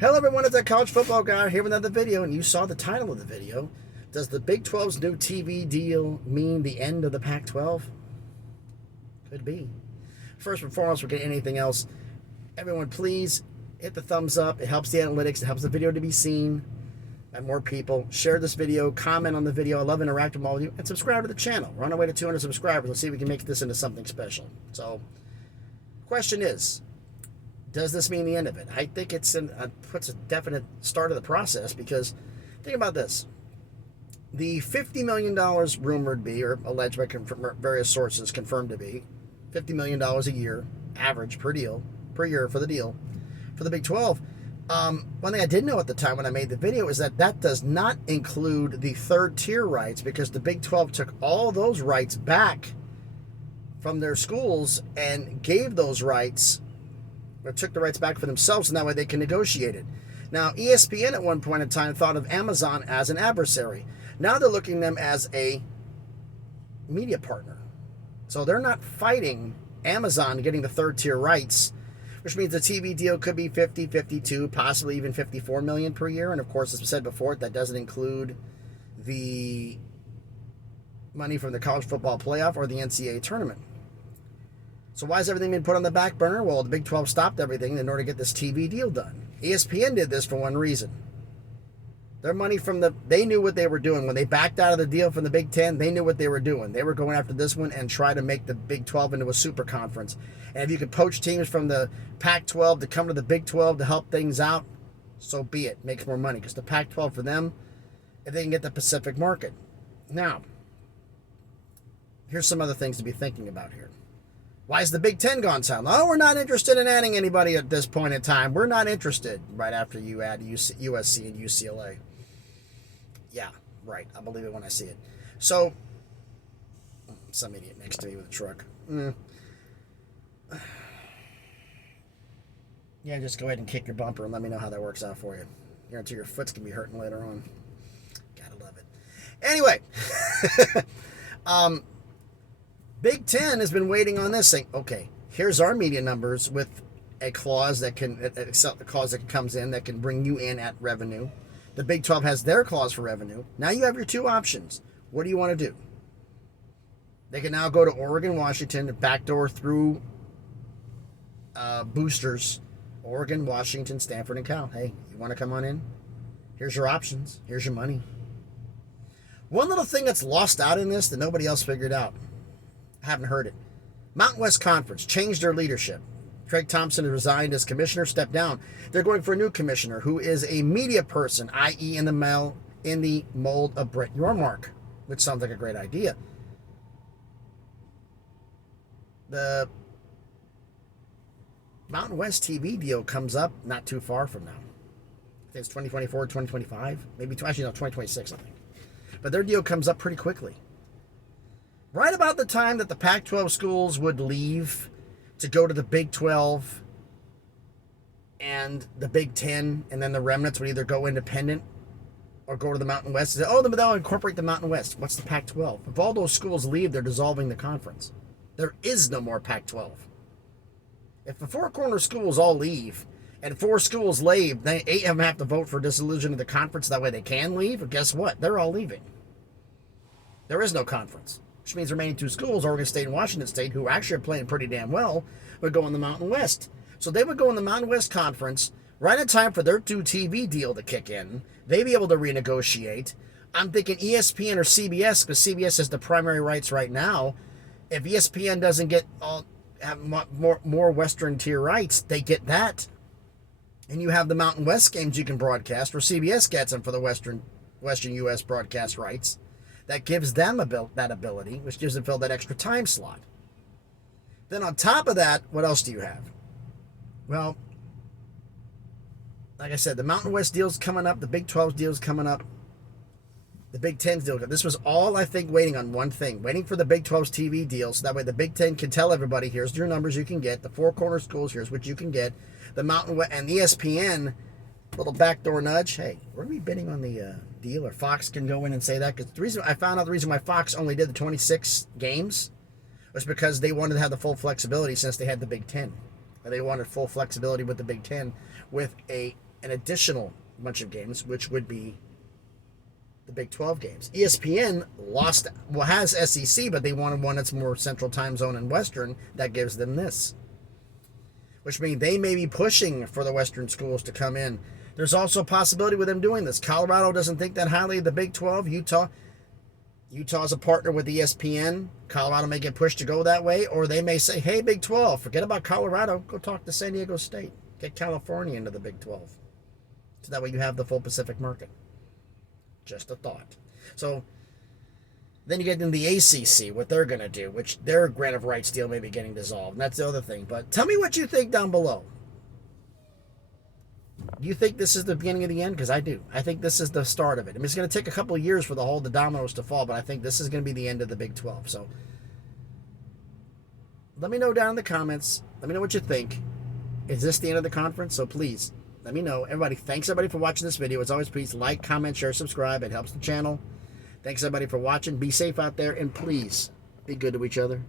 Hello everyone, it's that college football guy here with another video, and you saw the title of the video. Does the Big 12's new TV deal mean the end of the Pac-12? Could be. First and foremost, we're getting anything else. Everyone, please hit the thumbs up. It helps the analytics. It helps the video to be seen by more people. Share this video. Comment on the video. I love interacting with all of you. And subscribe to the channel. We're on our way to 200 subscribers. Let's see if we can make this into something special. So, question is, does this mean the end of it? I think it's puts a definite start of the process, because think about this. The $50 million rumored be, or alleged by various sources, confirmed to be, $50 million a year, average per year for the deal, for the Big 12. One thing I didn't know at the time when I made the video is that that does not include the third tier rights, because the Big 12 took all those rights back from their schools and gave those rights, or took the rights back for themselves, and that way they can negotiate it. Now, ESPN at one point in time thought of Amazon as an adversary. Now they're looking at them as a media partner. So they're not fighting Amazon getting the third tier rights, which means the TV deal could be 50, 52, possibly even 54 million per year. And of course, as I said before, that doesn't include the money from the college football playoff or the NCAA tournament. So why has everything been put on the back burner? Well, the Big 12 stopped everything in order to get this TV deal done. ESPN did this for one reason. Their money from they knew what they were doing. When they backed out of the deal from the Big 10, they knew what they were doing. They were going after this one and try to make the Big 12 into a super conference. And if you could poach teams from the Pac-12 to come to the Big 12 to help things out, so be it. Makes more money, because the Pac-12 for them, if they can get the Pacific market. Now, here's some other things to be thinking about here. Why is the Big 10 gone silent? Oh, we're not interested in adding anybody at this point in time. We're not interested. Right after you add USC and UCLA. Yeah, right. I believe it when I see it. So, some idiot next to me with a truck. Yeah, just go ahead and kick your bumper and let me know how that works out for you. Guarantee your foot's going to be hurting later on. Gotta love it. Anyway. Big 10 has been waiting on this, saying, okay, here's our media numbers with a clause that comes in that can bring you in at revenue. The Big 12 has their clause for revenue. Now you have your two options. What do you want to do? They can now go to Oregon, Washington, backdoor through boosters. Oregon, Washington, Stanford, and Cal. Hey, you want to come on in? Here's your options. Here's your money. One little thing that's lost out in this that nobody else figured out. Haven't heard it. Mountain West Conference changed their leadership. Craig Thompson has resigned as commissioner, stepped down. They're going for a new commissioner who is a media person, i.e. in the mold of Brett Yormark, which sounds like a great idea. The Mountain West TV deal comes up not too far from now. I think it's 2024, 2025, maybe actually no, 2026, I think. But their deal comes up pretty quickly. Right about the time that the Pac-12 schools would leave to go to the Big 12 and the Big 10, and then the remnants would either go independent or go to the Mountain West. Oh, they'll incorporate the Mountain West. What's the Pac-12? If all those schools leave, they're dissolving the conference. There is no more Pac-12. If the four corner schools all leave, and 4 schools leave, then 8 of them have to vote for dissolution of the conference. That way they can leave. But guess what? They're all leaving. There is no conference. Which means the remaining 2 schools, Oregon State and Washington State, who actually are playing pretty damn well, would go in the Mountain West. So they would go in the Mountain West Conference right in time for their new TV deal to kick in. They'd be able to renegotiate. I'm thinking ESPN or CBS, because CBS has the primary rights right now. If ESPN doesn't have more Western tier rights, they get that. And you have the Mountain West games you can broadcast, or CBS gets them for the Western U.S. broadcast rights. That gives them that ability, which gives them that extra time slot. Then on top of that, what else do you have? Well, like I said, the Mountain West deal's coming up. The Big 12 deal's coming up. The Big 10's deal. This was all, I think, waiting on one thing. Waiting for the Big 12's TV deal, so that way the Big 10 can tell everybody, here's your numbers you can get. The four corner schools, here's what you can get. The Mountain West and ESPN, little backdoor nudge. Hey, we're going to be bidding on the deal, or Fox can go in and say that, because the reason I found out the reason why Fox only did the 26 games was because they wanted to have the full flexibility since they had the Big 10. They wanted full flexibility with the Big 10 with a an additional bunch of games, which would be the Big 12 games. ESPN has SEC, but they wanted one that's more Central Time Zone and Western. That gives them this, which means they may be pushing for the Western schools to come in. There's also a possibility with them doing this. Colorado doesn't think that highly of the Big 12. Utah's a partner with ESPN. Colorado may get pushed to go that way, or they may say, hey, Big 12, forget about Colorado. Go talk to San Diego State. Get California into the Big 12. So that way you have the full Pacific market. Just a thought. So then you get in the ACC, what they're going to do, which their grant of rights deal may be getting dissolved. And that's the other thing. But tell me what you think down below. Do you think this is the beginning of the end? Because I do. I think this is the start of it. I mean, it's going to take a couple of years for the dominoes to fall, but I think this is going to be the end of the Big 12. So let me know down in the comments. Let me know what you think. Is this the end of the conference? So please, let me know. Everybody, thanks everybody for watching this video. As always, please like, comment, share, subscribe. It helps the channel. Thanks everybody for watching. Be safe out there, and please be good to each other.